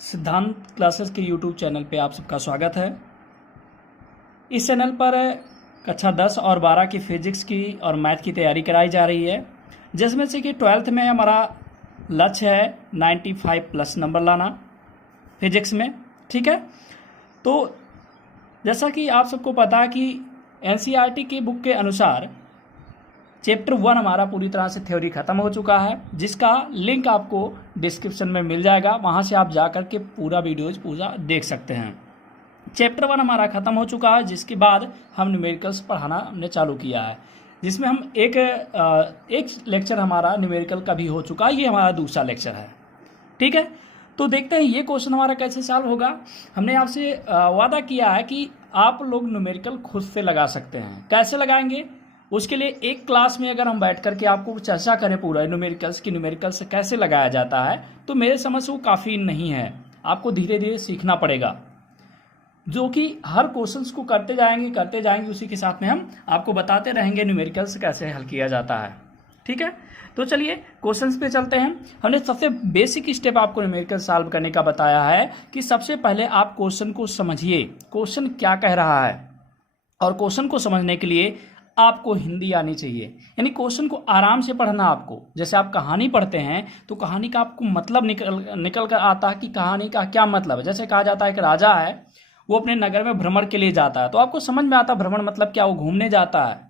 सिद्धांत क्लासेस के YouTube channel पे आप सबका स्वागत है। इस चैनल पर कक्षा 10 और 12 की फिजिक्स की और मैथ की तैयारी कराई जा रही है, जिसमें से कि 12th में हमारा लक्ष्य है 95 प्लस नंबर लाना फिजिक्स में। ठीक है, तो जैसा कि आप सबको पता है कि एनसीईआरटी की बुक के अनुसार चैप्टर 1 हमारा पूरी तरह से थ्योरी खत्म हो चुका है, जिसका लिंक आपको डिस्क्रिप्शन में मिल जाएगा। वहां से आप जाकर के पूरा वीडियोज पूरा देख सकते हैं। चैप्टर 1 हमारा खत्म हो चुका है, जिसके बाद हम न्यूमेरिकल्स पढ़ाना हमने चालू किया है, जिसमें हम एक लेक्चर हमारा न्यूमेरिकल का भी हो चुका है। ये हमारा दूसरा लेक्चर है। ठीक है, तो देखते हैं ये क्वेश्चन हमारा कैसे सॉल्व होगा। हमने आपसे वादा किया है कि आप लोग न्यूमेरिकल खुद से लगा सकते हैं। कैसे लगाएंगे, उसके लिए एक क्लास में अगर हम बैठ करके आपको चर्चा करें पूरा न्यूमेरिकल्स की न्यूमेरिकल्स कैसे लगाया जाता है, तो मेरे समझ से वो काफ़ी नहीं है। आपको धीरे धीरे सीखना पड़ेगा, जो कि हर क्वेश्चंस को करते जाएंगे उसी के साथ में हम आपको बताते रहेंगे न्यूमेरिकल्स कैसे हल किया जाता है। ठीक है, तो चलिए क्वेश्चंस पे चलते हैं। हमने सबसे बेसिक स्टेप आपको न्यूमेरिकल सॉल्व करने का बताया है कि सबसे पहले आप क्वेश्चन को समझिए, क्वेश्चन क्या कह रहा है। और क्वेश्चन को समझने के लिए आपको हिंदी आनी चाहिए, यानी क्वेश्चन को आराम से पढ़ना। आपको जैसे आप कहानी पढ़ते हैं तो कहानी का आपको मतलब निकल कर आता है कि कहानी का क्या मतलब है। जैसे कहा जाता है कि राजा है, वो अपने नगर में भ्रमण के लिए जाता है, तो आपको समझ में आता है भ्रमण मतलब क्या, वो घूमने जाता है।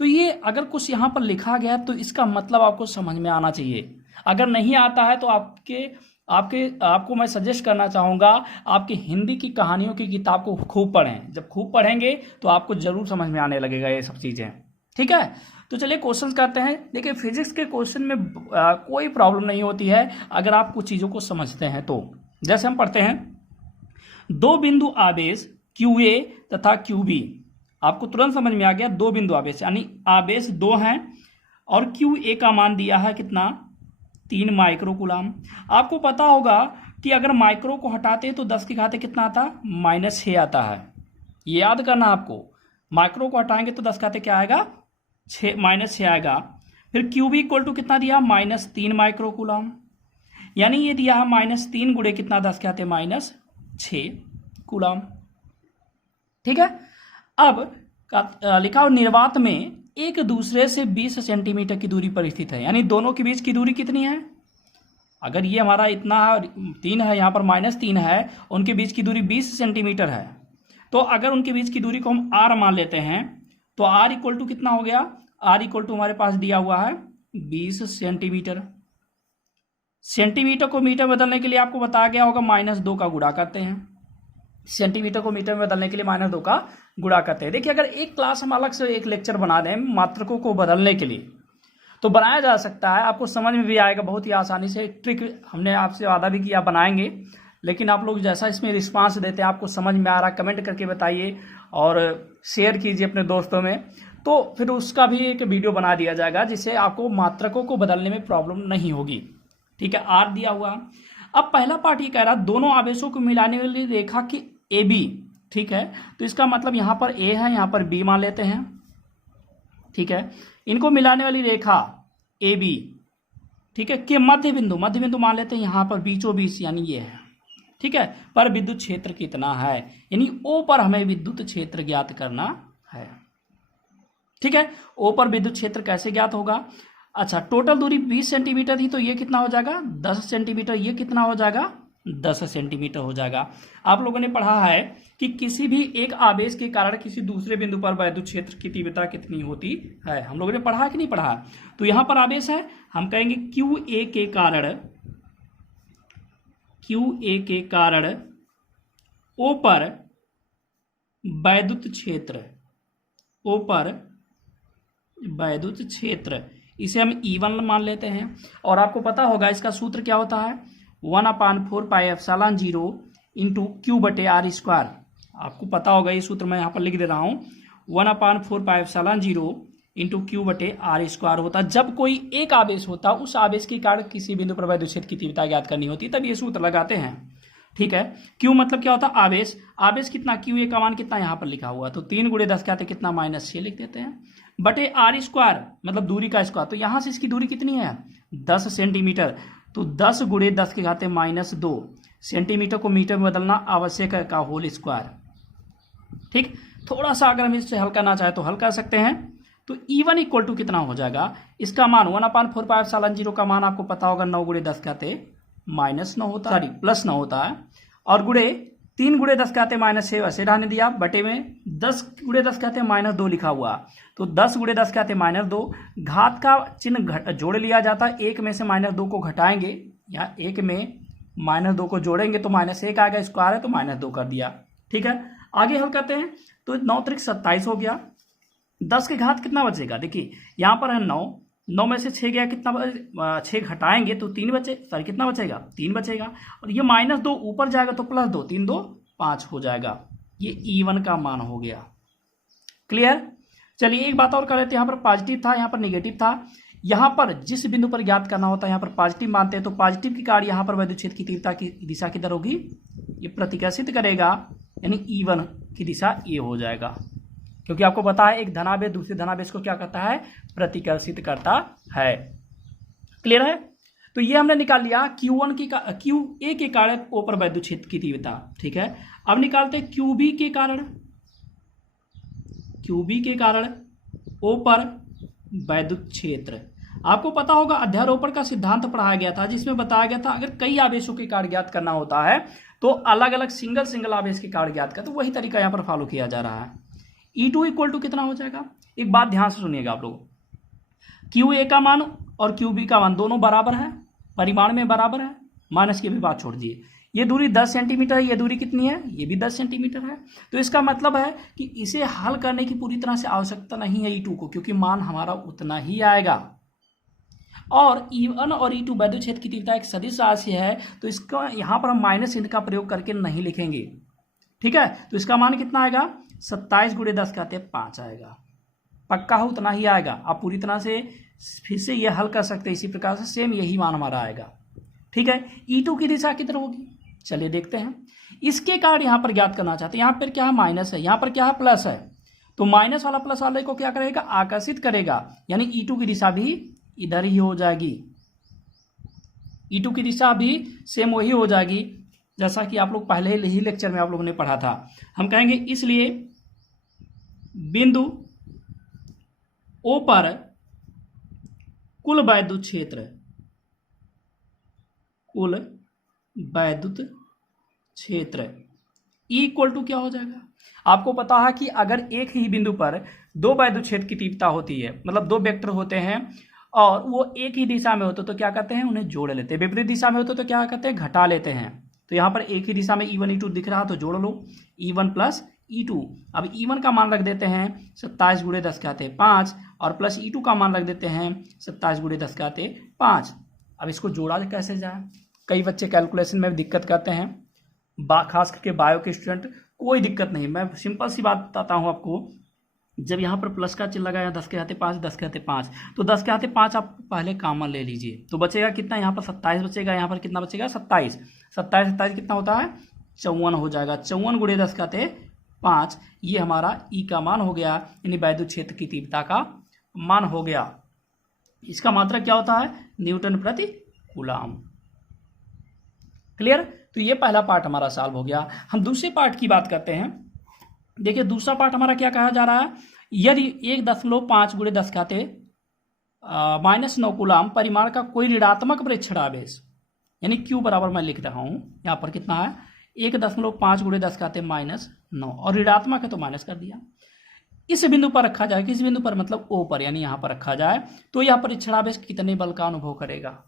तो ये अगर कुछ यहाँ पर लिखा गया तो इसका मतलब आपको समझ में आना चाहिए। अगर नहीं आता है तो आपको मैं सजेस्ट करना चाहूँगा, आपकी हिंदी की कहानियों की किताब को खूब पढ़ें। जब खूब पढ़ेंगे तो आपको जरूर समझ में आने लगेगा ये सब चीज़ें। ठीक है, तो चलिए क्वेश्चन करते हैं। देखिए फिजिक्स के क्वेश्चन में कोई प्रॉब्लम नहीं होती है अगर आप कुछ चीज़ों को समझते हैं तो। जैसे हम पढ़ते हैं, दो बिंदु आवेश QA तथा QB, आपको तुरंत समझ में आ गया। दो बिंदु आवेश यानी आवेश दो हैं और QA का मान दिया है कितना, 3 माइक्रो कूलम। आपको पता होगा कि अगर माइक्रो को हटाते तो 10 की घाते कितना आता, -6 आता है। ये याद करना आपको, माइक्रो को हटाएंगे तो 10 घाते क्या आएगा, -6 आएगा। फिर QB इक्वल टू कितना दिया, -3 माइक्रो कूलम, यानी ये दिया है -3 गुणे कितना, 10 के घाते -6 कूलम। ठीक है, अब लिखा हो निर्वात में एक दूसरे से 20 सेंटीमीटर की दूरी पर स्थित है, यानी दोनों के बीच की दूरी कितनी है। अगर ये हमारा इतना 3 है, यहाँ पर -3 है, उनके बीच की दूरी 20 सेंटीमीटर है। तो अगर उनके बीच की दूरी को हम r मान लेते हैं तो r इक्वल टू कितना हो गया, r इक्वल टू हमारे पास दिया हुआ है 20 सेंटीमीटर। सेंटीमीटर को मीटर बदलने के लिए आपको बताया गया होगा -2 का गुणा करते हैं। सेंटीमीटर को मीटर में बदलने के लिए -2 का गुणा करते हैं। देखिए अगर एक क्लास हम अलग से एक लेक्चर बना दें मात्रकों को बदलने के लिए तो बनाया जा सकता है, आपको समझ में भी आएगा बहुत ही आसानी से। ट्रिक हमने आपसे वादा भी किया बनाएंगे, लेकिन आप लोग जैसा इसमें रिस्पांस देते हैं, आपको समझ में आ रहा, कमेंट करके बताइए और शेयर कीजिए अपने दोस्तों में, तो फिर उसका भी एक वीडियो बना दिया जाएगा जिससे आपको मात्रकों को बदलने में प्रॉब्लम नहीं होगी। ठीक है, R दिया हुआ। अब पहला पार्ट ये कह रहा दोनों आवेशों को मिलाने वाली रेखा की AB। ठीक है, तो इसका मतलब यहाँ पर A है, यहाँ पर B मान लेते हैं। ठीक है, इनको मिलाने वाली रेखा AB, ठीक है, के मध्य बिंदु मान लेते हैं यहाँ पर बीचों बीच, यानी ये है। ठीक है, पर विद्युत क्षेत्र कितना है, यानी O पर हमें विद्युत क्षेत्र ज्ञात करना है। ठीक है, O पर विद्युत क्षेत्र कैसे ज्ञात होगा। अच्छा, टोटल दूरी 20 सेंटीमीटर थी, तो ये कितना हो जाएगा, 10 सेंटीमीटर। ये कितना हो जाएगा, 10 सेंटीमीटर हो जाएगा। आप लोगों ने पढ़ा है कि किसी भी एक आवेश के कारण किसी दूसरे बिंदु पर विद्युत क्षेत्र की तीव्रता कितनी होती है, हम लोगों ने पढ़ा कि नहीं पढ़ा। तो यहां पर आवेश है, हम कहेंगे QA के कारण O पर वैद्युत क्षेत्र, इसे हम E1 मान लेते हैं। और आपको पता होगा इसका सूत्र क्या होता है, 1/4πε0 इंटू Q/r²। आपको पता होगा ये सूत्र, मैं यहाँ पर लिख दे रहा हूँ, 1/4πε0 इंटू Q/r² होता। जब कोई एक आवेश होता, उस आवेश के कारण किसी बिंदु पर विद्युत क्षेत्र की तीव्रता ज्ञात करनी होती, तब ये सूत्र लगाते हैं। ठीक है, Q मतलब क्या होता, आवेश कितना, QA का मान कितना यहाँ पर लिखा हुआ, तो 3 गुणे 10 क्या आते कितना, -6 लिख देते हैं, बटे r² मतलब दूरी का स्क्वायर। तो यहां से इसकी दूरी कितनी है, 10 सेंटीमीटर। तो 10 गुणे 10 के घाते -2 सेंटीमीटर को मीटर में बदलना आवश्यक है का होल स्क्वायर। ठीक, थोड़ा सा अगर हम इससे हल करना चाहे तो हल कर सकते हैं। तो E1 इक्वल टू कितना हो जाएगा, इसका मान 1/4πε0 का मान आपको पता होगा 9 × 10 -9 होता है, +9 होता है, और गुणे 3 × 10 -6 वैसे रहने दिया, बटे में 10 × 10 -2 लिखा हुआ। तो 10 × 10 -2, घात का चिन्ह जोड़ लिया जाता है, 1 में से -2 को घटाएंगे, या 1 में -2 को जोड़ेंगे तो -1 आएगा, स्क्वायर है तो -2 कर दिया। ठीक है, आगे हल करते हैं। तो 9 × 27 हो गया, 10 के घात कितना बचेगा, देखिए यहाँ पर है 9 में से 6 गया, कितना 6 घटाएंगे तो 3 बचे, सॉरी कितना बचेगा 3 बचेगा, और ये -2 ऊपर जाएगा तो +2, 3 2 5 हो जाएगा। ये E1 का मान हो गया। क्लियर। चलिए एक बात और कर लेते हैं, यहाँ पर पॉजिटिव था, यहाँ पर निगेटिव था। यहाँ पर जिस बिंदु पर ज्ञात करना होता है यहाँ पर पॉजिटिव मानते हैं, तो पॉजिटिव की कार्य यहाँ पर वैद्युत क्षेत्र की तीव्रता की दिशा किधर होगी, ये प्रतिकर्षित करेगा, यानी E1 की दिशा ये हो जाएगा, क्योंकि आपको पता है एक धनावेश दूसरे धनावेश को क्या करता है, प्रतिकर्षित करता है। क्लियर है। तो ये हमने निकाल लिया Q1 की QA के कारण O पर वैद्युत क्षेत्र की तीव्रता। ठीक है, अब निकालते हैं QB के कारण O पर वैद्युत क्षेत्र। आपको पता होगा अध्यारोपण का सिद्धांत पढ़ाया गया था, जिसमें बताया गया था अगर कई आवेशों के कार्य ज्ञात करना होता है तो अलग अलग सिंगल आवेश के कार्य ज्ञात करते, तो वही तरीका यहाँ पर फॉलो किया जा रहा है। E2 इक्वल टू कितना हो जाएगा, एक बात ध्यान से सुनिएगा आप लोग, QA का मान और QB का मान दोनों बराबर है, परिमाण में बराबर है, माइनस की भी बात छोड़ दिए। ये दूरी 10 सेंटीमीटर है, ये दूरी कितनी है, ये भी 10 सेंटीमीटर है। तो इसका मतलब है कि इसे हल करने की पूरी तरह से आवश्यकता नहीं है E2 को, क्योंकि मान हमारा उतना ही आएगा। और E1 और E2 वैद्युत क्षेत्र की तीव्रता एक सदिश राशि है, तो इसका यहाँ पर हम माइनस चिन्ह का प्रयोग करके नहीं लिखेंगे। ठीक है, तो इसका मान कितना आएगा, 27 × 10 5 आएगा, पक्का हो उतना ही आएगा। आप पूरी तरह से फिर से ये हल कर सकते हैं, इसी प्रकार से सेम यही मान हमारा आएगा। ठीक है, E2 की दिशा किधर होगी, चलिए देखते हैं। इसके कारण यहाँ पर ज्ञात करना चाहते हैं, यहाँ पर क्या है माइनस है, यहाँ पर क्या है प्लस है, तो माइनस वाला प्लस वाले को क्या करेगा, आकर्षित करेगा, यानी E2 की दिशा भी इधर ही हो जाएगी। E2 की दिशा भी सेम वही हो जाएगी जैसा कि आप लोग पहले ही लेक्चर में आप लोगों ने पढ़ा था। हम कहेंगे इसलिए बिंदु O पर कुल वैद्युत क्षेत्र E इक्वल टू क्या हो जाएगा। आपको पता है कि अगर एक ही बिंदु पर दो वैद्युत क्षेत्र की तीव्रता होती है, मतलब दो वेक्टर होते हैं और वो एक ही दिशा में होते तो क्या करते हैं, उन्हें जोड़ लेते हैं। विपरीत दिशा में होते तो क्या करते हैं, घटा लेते हैं। तो यहाँ पर एक ही दिशा में E1 E2 दिख रहा तो जोड़ लो, E1 प्लस E2। अब E1 का मान रख देते हैं 27 × 10 5 और प्लस E2 का मान रख देते हैं 27 × 10 5। अब इसको जोड़ा कैसे जाए, कई बच्चे कैलकुलेशन में दिक्कत करते हैं, खास करके बायो के स्टूडेंट। कोई दिक्कत नहीं, मैं सिंपल सी बात बताता हूँ आपको। जब यहाँ पर प्लस का चिन्ह लगाया 10 × 5 10 × 5, तो 10 × 5 आप पहले कॉमन ले लीजिए, तो बचेगा कितना, यहाँ पर 27 बचेगा, यहाँ पर कितना बचेगा 27 कितना होता है 54 हो जाएगा। 54 × 10 5 ये हमारा E का मान हो गया, यानी वैद्युत क्षेत्र की तीव्रता का मान हो गया। इसका मात्रक क्या होता है, न्यूटन प्रति कूलम। क्लियर। तो ये पहला पार्ट हमारा सॉल्व हो गया। हम दूसरे पार्ट की बात करते हैं। देखिए दूसरा पार्ट हमारा क्या कहा जा रहा है, यदि 1.5 × 10 -9 कूलम परिमाण का कोई ऋणात्मक प्रेक्षण आवेश, यानी Q बराबर मैं लिख रहा हूं यहाँ पर कितना है 1.5 × 10 -9, और ऋणात्मक है तो माइनस कर दिया। इस बिंदु पर रखा जाए, किस बिंदु पर, मतलब O पर, यानी यहाँ पर रखा जाए तो यह परीक्षण आवेश कितने बल का अनुभव करेगा।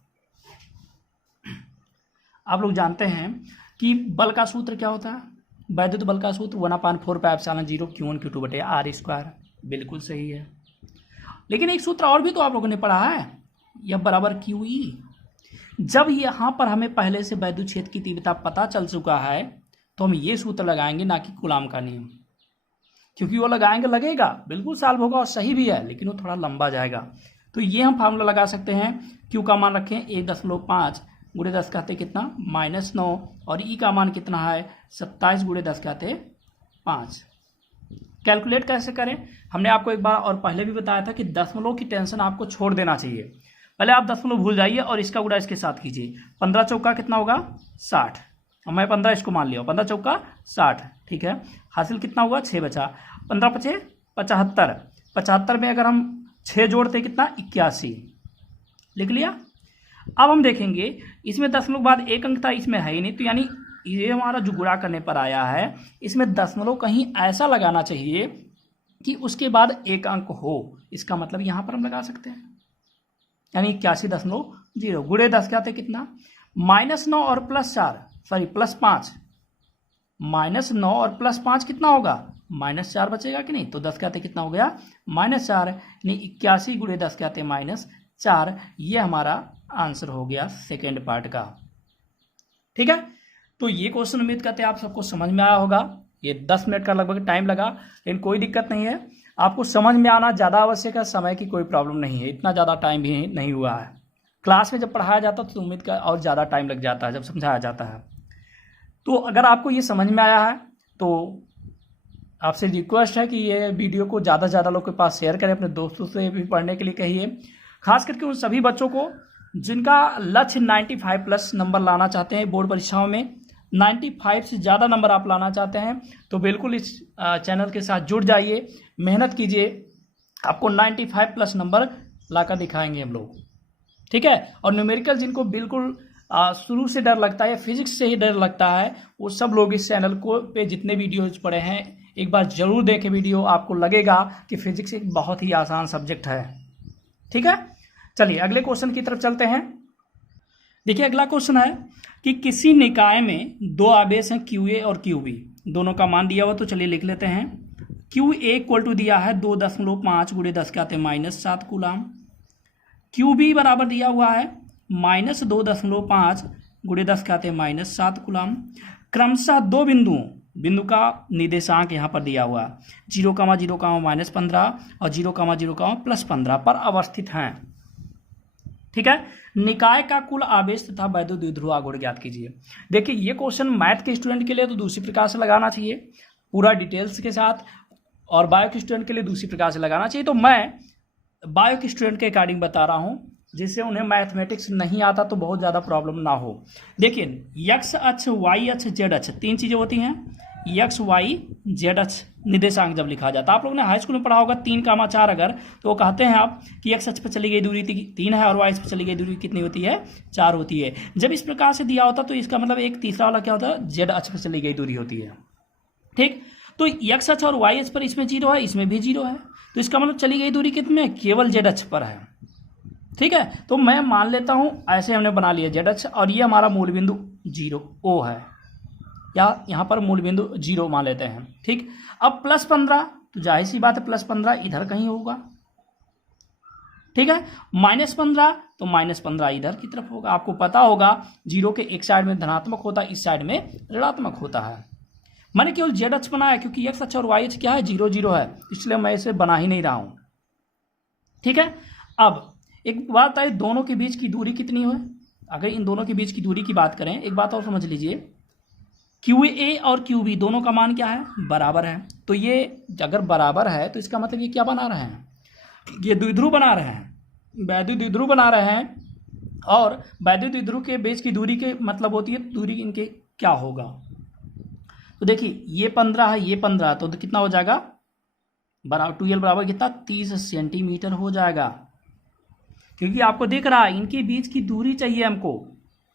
आप लोग जानते हैं कि बल का सूत्र क्या होता है, वैद्युत बल का सूत्र 1/4πε0 Q1 Q2/r²। बिल्कुल सही है, लेकिन एक सूत्र और भी तो आप लोगों ने पढ़ा है, यह बराबर QE। जब यहाँ पर हमें पहले से वैद्युत क्षेत्र की तीव्रता पता चल चुका है तो हम ये सूत्र लगाएंगे, ना कि कूलम का नियम, क्योंकि वो लगाएंगे लगेगा बिल्कुल सॉल्व होगा और सही भी है, लेकिन वो थोड़ा लंबा जाएगा। तो ये हम फार्मूला लगा सकते हैं, Q का मान रखें 1.5 × 10 कितना -9, और E का मान कितना है 27 × 10 5। कैलकुलेट कैसे करें, हमने आपको एक बार और पहले भी बताया था कि दशमलव की टेंशन आपको छोड़ देना चाहिए। पहले आप दशमलव भूल जाइए और इसका गुणा इसके साथ कीजिए, 15 चौका कितना होगा 60, मैं 15 इसको मान लिया, 15 चौका 60, ठीक है। हासिल कितना हुआ, 6 बचा, 15 पचे 75, 75 में अगर हम 6 जोड़ते कितना, 81, लिख लिया। अब हम देखेंगे इसमें दशमलव के बाद एक अंक था, इसमें है ही नहीं, तो यानी ये हमारा जो गुणा करने पर आया है इसमें दशमलव कहीं ऐसा लगाना चाहिए कि उसके बाद एक अंक हो। इसका मतलब यहाँ पर हम लगा सकते हैं, यानी 81.0 गुणे 10 क्या थे कितना, -9 और +4 सॉरी +5, -9 और +5 कितना होगा, -4 बचेगा कि नहीं। तो 10 क्या थे कितना हो गया, -4, यानी 81 गुणे 10 क्या थे -4। ये हमारा आंसर हो गया सेकेंड पार्ट का, ठीक है। तो ये क्वेश्चन उम्मीद करते हैं आप सबको समझ में आया होगा। ये 10 मिनट का लगभग टाइम लगा, लेकिन कोई दिक्कत नहीं है, आपको समझ में आना ज़्यादा आवश्यक है, समय की कोई प्रॉब्लम नहीं है, इतना ज़्यादा टाइम भी नहीं हुआ है। क्लास में जब पढ़ाया जाता है तो उम्मीद का और ज़्यादा टाइम लग जाता है जब समझाया जाता है। तो अगर आपको ये समझ में आया है तो आपसे रिक्वेस्ट है कि ये वीडियो को ज़्यादा से ज़्यादा लोग के पास शेयर करें, अपने दोस्तों से भी पढ़ने के लिए कहिए, खास करके उन सभी बच्चों को जिनका लक्ष्य 95+ नंबर लाना चाहते हैं बोर्ड परीक्षाओं में। 95 से ज़्यादा नंबर आप लाना चाहते हैं तो बिल्कुल इस चैनल के साथ जुड़ जाइए, मेहनत कीजिए, आपको 95+ नंबर लाकर दिखाएंगे हम लोग, ठीक है। और न्यूमेरिकल जिनको बिल्कुल शुरू से डर लगता है या फिजिक्स से ही डर लगता है, वो सब लोग इस चैनल को पे जितने वीडियोज पढ़े हैं एक बार जरूर देखें वीडियो, आपको लगेगा कि फिजिक्स एक बहुत ही आसान सब्जेक्ट है, ठीक है। चलिए अगले क्वेश्चन की तरफ चलते हैं। देखिए अगला क्वेश्चन है कि किसी निकाय में दो आवेश हैं QA और QB, दोनों का मान दिया हुआ, तो चलिए लिख लेते हैं। QA इक्वल टू दिया है 2.5 गुणे 10 क्या आते -7 कूलाम, QB बराबर दिया हुआ है -2.5 गुणे 10 क्या आते -7 कूलाम। क्रमशः दो बिंदु का निर्देशांक यहाँ पर दिया हुआ 0,0, -15 और 0,0, +15 पर अवस्थित हैं, ठीक है। निकाय का कुल आवेश तथा वैद्युत द्विध्रुव आघूर्ण ज्ञात कीजिए। देखिए ये क्वेश्चन मैथ के स्टूडेंट के लिए तो दूसरी प्रकार से लगाना चाहिए पूरा डिटेल्स के साथ, और बायो के स्टूडेंट के लिए दूसरी प्रकार से लगाना चाहिए। तो मैं बायो के स्टूडेंट के अकॉर्डिंग बता रहा हूँ, जिससे उन्हें मैथमेटिक्स नहीं आता तो बहुत ज़्यादा प्रॉब्लम ना हो। देखिए x अक्ष, y अक्ष, z अक्ष, तीन चीज़ें होती हैं, x y z अक्ष निर्देशांक जब लिखा जाता है। आप लोगों ने हाई स्कूल में पढ़ा होगा 3,4 अगर, तो वो कहते हैं आप कि x अक्ष पर चली गई दूरी 3 है और y अक्ष पर चली गई दूरी कितनी होती है, 4 होती है। जब इस प्रकार से दिया होता तो इसका मतलब एक तीसरा वाला क्या होता है, z अक्ष पर चली गई दूरी होती है, ठीक। तो x अक्ष और y अक्ष पर इसमें 0 है, इसमें भी 0 है, तो इसका मतलब चली गई दूरी कितने में, केवल z अक्ष पर है, ठीक है। तो मैं मान लेता हूं ऐसे हमने बना लिया z अक्ष, और ये हमारा मूल बिंदु 0 O है, या यहाँ पर मूल बिंदु 0 मान लेते हैं, ठीक। अब +15, तो जाहिर सी बात है +15 इधर कहीं होगा, ठीक है। -15, तो -15 इधर की तरफ होगा। आपको पता होगा 0 के एक साइड में धनात्मक होता है, इस साइड में ऋणात्मक होता है। मैंने केवल z अक्ष बनाया क्योंकि x अक्ष और y अक्ष क्या है, 0 0 है, इसलिए मैं इसे बना ही नहीं रहा हूं, ठीक है। अब एक बात है, दोनों के बीच की दूरी कितनी है। अगर इन दोनों के बीच की दूरी की बात करें, एक बात और समझ लीजिए, QA और QB दोनों का मान क्या है, बराबर है। तो ये अगर बराबर है तो इसका मतलब ये क्या बना रहे हैं, ये द्विध्रुव बना रहे हैं, वैद्युत द्विध्रुव बना रहे हैं। और वैद्युत द्विध्रुव के बीच की दूरी के मतलब होती है दूरी इनके क्या होगा। तो देखिए ये 15 है, ये 15, तो कितना हो जाएगा, बराबर 2L बराबर कितना, 30 सेंटीमीटर हो जाएगा, क्योंकि आपको दिख रहा है इनके बीच की दूरी चाहिए हमको।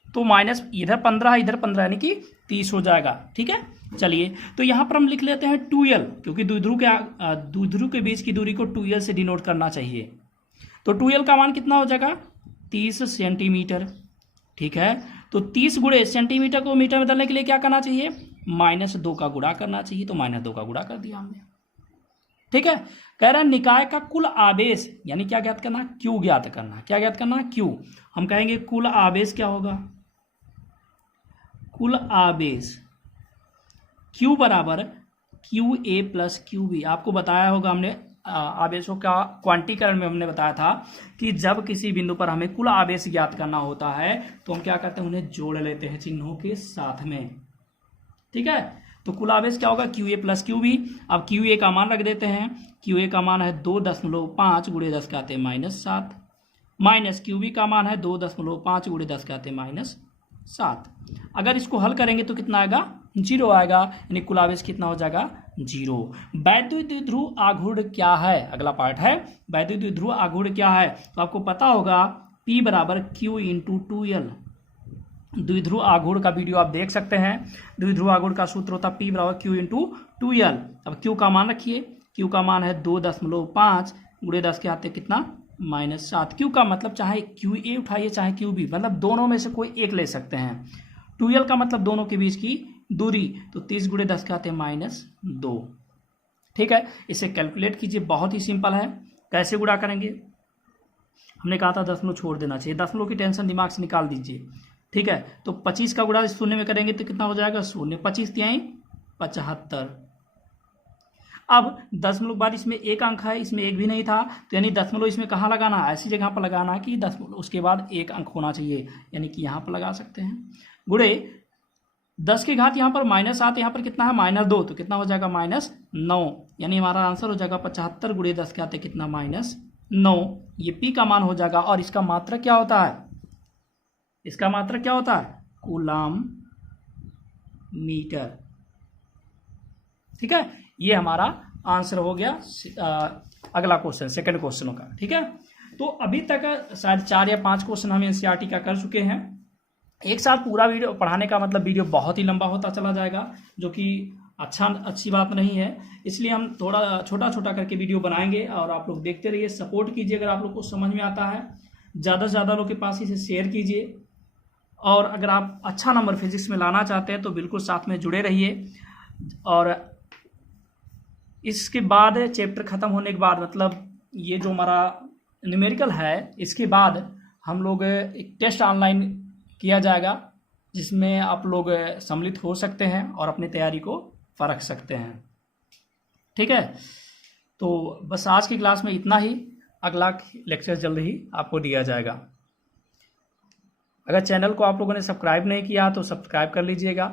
तो माइनस इधर 15 है, इधर 15, यानी कि 30 हो जाएगा, ठीक है। चलिए तो यहाँ पर हम लिख लेते हैं 2L, क्योंकि द्विध्रुव के बीच की दूरी को 2L से डिनोट करना चाहिए। तो 2L का मान कितना हो जाएगा, 30 सेंटीमीटर, ठीक है। तो 30 गुणे सेंटीमीटर को मीटर में बदलने के लिए क्या करना चाहिए, -2 का गुणा करना चाहिए। तो -2 का गुणा कर दिया हमने, ठीक है। कह रहा है निकाय का कुल आवेश, यानी क्या ज्ञात करना, Q ज्ञात करना। क्या ज्ञात करना, Q। हम कहेंगे कुल आवेश क्या होगा, कुल आवेश Q बराबर QA प्लस QB। आपको बताया होगा हमने आवेशों का क्वांटीकरण में हमने बताया था कि जब किसी बिंदु पर हमें कुल आवेश ज्ञात करना होता है तो हम क्या करते हैं, उन्हें जोड़ लेते हैं चिन्हों के साथ में, ठीक है। तो कुल आवेश क्या होगा, QA प्लस QB। अब QA का मान रख देते हैं, QA का मान है 2.5 गुणे 10 का -7, माइनस QB का मान है 2.5 गुणे 10 का -8, 7। अगर इसको हल करेंगे तो कितना आएगा, 0 आएगा, यानी कुल आवेश कितना हो जाएगा, 0। वैद्युत द्विध्रुव आघूर्ण क्या है, अगला पार्ट है वैद्युत द्विध्रुव आघूर्ण क्या है। तो आपको पता होगा P बराबर Q इंटू 2L। द्विध्रुव आघूर्ण का वीडियो आप देख सकते हैं। द्विध्रुव आघूर्ण का सूत्र होता है P बराबर Q इंटू 2L। अब Q का मान रखिए, Q का मान है 2.5 गुणे 10 के आते कितना, -7। Q का मतलब चाहे QA उठाइए चाहे QB, मतलब दोनों में से कोई एक ले सकते हैं। 2L का मतलब दोनों के बीच की दूरी, तो 30 गुणे 10 के आते -2। ठीक है, इसे कैलकुलेट कीजिए, बहुत ही सिंपल है। कैसे गुणा करेंगे, हमने कहा था दशमलव छोड़ देना चाहिए, दशमलव की टेंशन दिमाग से निकाल दीजिए। ठीक है, तो 25 का गुणा शून्य में करेंगे तो कितना हो जाएगा, 0। 25 तिहाई 75। अब दशमलव के बाद इसमें एक अंक है, इसमें एक भी नहीं था, तो यानी दशमलव इसमें कहाँ लगाना है, ऐसी जगह पर लगाना है कि दशमलव उसके बाद एक अंक होना चाहिए, यानी कि यहाँ पर लगा सकते हैं। गुणे 10 की घात यहाँ पर -7, यहाँ पर कितना है -2, तो कितना हो जाएगा -9, यानी हमारा आंसर हो जाएगा 75 गुणे 10 के आते कितना, -9। ये P का मान हो जाएगा। और इसका मात्रक क्या होता है, इसका मात्रक क्या होता है, कूलाम मीटर। ठीक है, ये हमारा आंसर हो गया अगला क्वेश्चन, सेकंड क्वेश्चनों का। ठीक है, तो अभी तक शायद 4 या 5 क्वेश्चन हम एनसीईआरटी का कर चुके हैं। एक साथ पूरा वीडियो पढ़ाने का मतलब वीडियो बहुत ही लंबा होता चला जाएगा, जो कि अच्छी बात नहीं है। इसलिए हम थोड़ा छोटा छोटा करके वीडियो बनाएंगे और आप लोग देखते रहिए, सपोर्ट कीजिए। अगर आप लोग को समझ में आता है, ज़्यादा से ज़्यादा लोग के पास इसे शेयर कीजिए। और अगर आप अच्छा नंबर फिजिक्स में लाना चाहते हैं तो बिल्कुल साथ में जुड़े रहिए। और इसके बाद चैप्टर ख़त्म होने के बाद, मतलब ये जो हमारा न्यूमेरिकल है, इसके बाद हम लोग एक टेस्ट ऑनलाइन किया जाएगा, जिसमें आप लोग सम्मिलित हो सकते हैं और अपनी तैयारी को परख सकते हैं। ठीक है, तो बस आज की क्लास में इतना ही। अगला लेक्चर जल्द ही आपको दिया जाएगा। अगर चैनल को आप लोगों ने सब्सक्राइब नहीं किया तो सब्सक्राइब कर लीजिएगा।